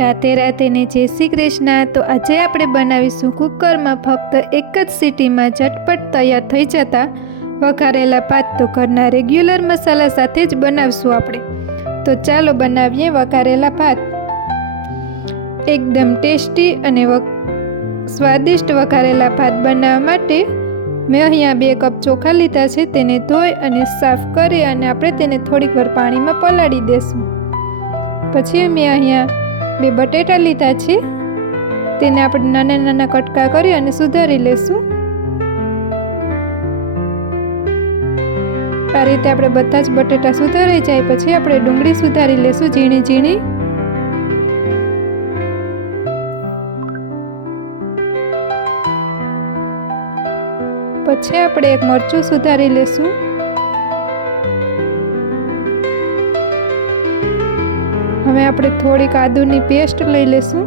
રાતે રાતે ને જય શ્રી કૃષ્ણ. તો આજે આપણે બનાવીશું કુકરમાં ફક્ત એક જ સિટીમાં ઝટપટ તૈયાર થઈ જતા વઘારેલા ભાત તો ઘરના રેગ્યુલર મસાલા સાથે જ બનાવશું આપણે. તો ચાલો બનાવીએ વઘારેલા ભાત. એકદમ ટેસ્ટી અને સ્વાદિષ્ટ વઘારેલા ભાત બનાવવા માટે મેં અહીંયા બે કપ ચોખા લીધા છે. તેને ધોઈ અને સાફ કરી અને આપણે તેને થોડીક વાર પાણીમાં પલાળી દેશું. પછી મેં અહીંયા બે બટેટા લીધા છે. તેને આપણે નાના નાના કટકા કરી અને સુધારી લેશું. આ રીતે આપણે બધા જ બટેટા સુધારાઈ જાય પછી આપણે ડુંગળી સુધારી લેશું ઝીણી ઝીણી. પછી આપણે એક મરચું સુધારી લેશું. હવે આપણે થોડીક આદુની પેસ્ટ લઈ લેશું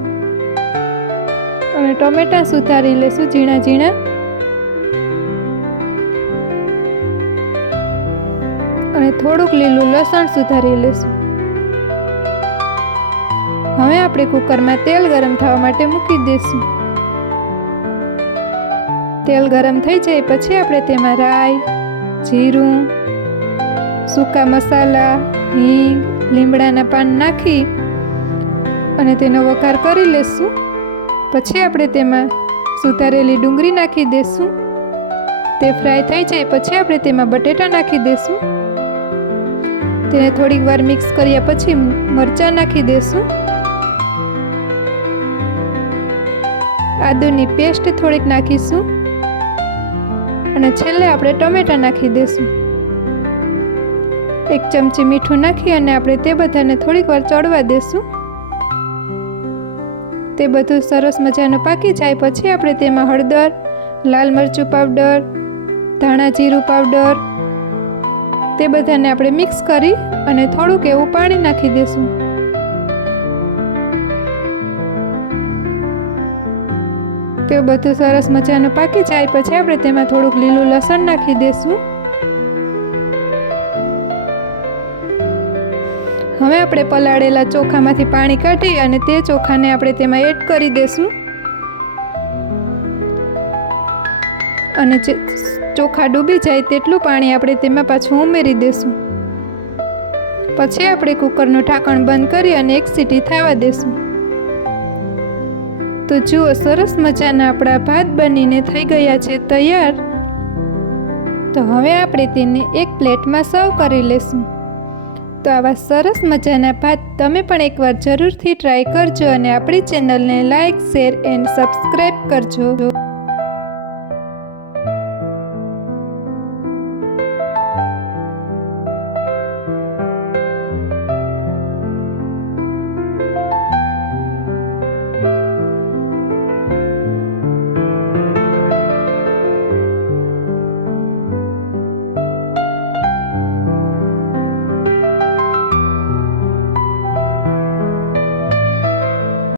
અને ટમેટાં સુધારી લેશું ઝીણા ઝીણા. અને થોડુંક લીલું લસણ સુધારી લેશું. હવે આપણે કુકરમાં તેલ ગરમ થવા માટે મૂકી દઈશું તેલ ગરમ થઈ જાય પછી આપણે તેમાં રાઈ, જીરું, સૂકા મસાલા, હિંગ લીમડાના પાન નાખી અને તેનો વઘાર કરી લેશું. પછી આપણે તેમાં સુધારેલી ડુંગળી નાખી દઈશું તે ફ્રાય થઈ જાય પછી આપણે તેમાં બટેટા નાખી દઈશું તેને થોડીક વાર મિક્સ કર્યા પછી મરચાં નાખી દઈશું આદુની પેસ્ટ થોડીક નાખીશું. અને છેલ્લે આપણે ટમેટાં નાખી દઈશું એક ચમચી મીઠું નાખી અને આપણે તે બધાને થોડીક વાર ચડવા દેશું. તે બધું સરસ મજાનું પાકી જાય પછી આપણે તેમાં હળદર, લાલ મરચું પાવડર, ધાણા જીરું પાવડર, તે બધાને આપણે મિક્સ કરી અને થોડુંક એવું પાણી નાખી દઈશું તે બધું સરસ મજાનું પાકી જાય પછી આપણે તેમાં થોડુંક લીલું લસણ નાખી દઈશું હવે આપણે પલાળેલા ચોખામાંથી પાણી કાઢી અને તે ચોખાને આપણે તેમાં એડ કરી દઈશું અને જે ચોખા ડૂબી જાય તેટલું પાણી આપણે તેમાં પાછું ઉમેરી દઈશું પછી આપણે કુકરનું ઢાંકણ બંધ કરી અને એક સીટી થવા દઈશું તો જુઓ, સરસ મજાના આપણા ભાત બનીને થઈ ગયા છે તૈયાર. તો હવે આપણે તેને એક પ્લેટમાં સર્વ કરી લેશું. તો આવા સરસ મજાના ભાત તમે પણ એકવાર જરૂરથી ટ્રાય કરજો અને આપણી ચેનલને લાઇક શેર એન્ડ સબસ્ક્રાઈબ કરજો.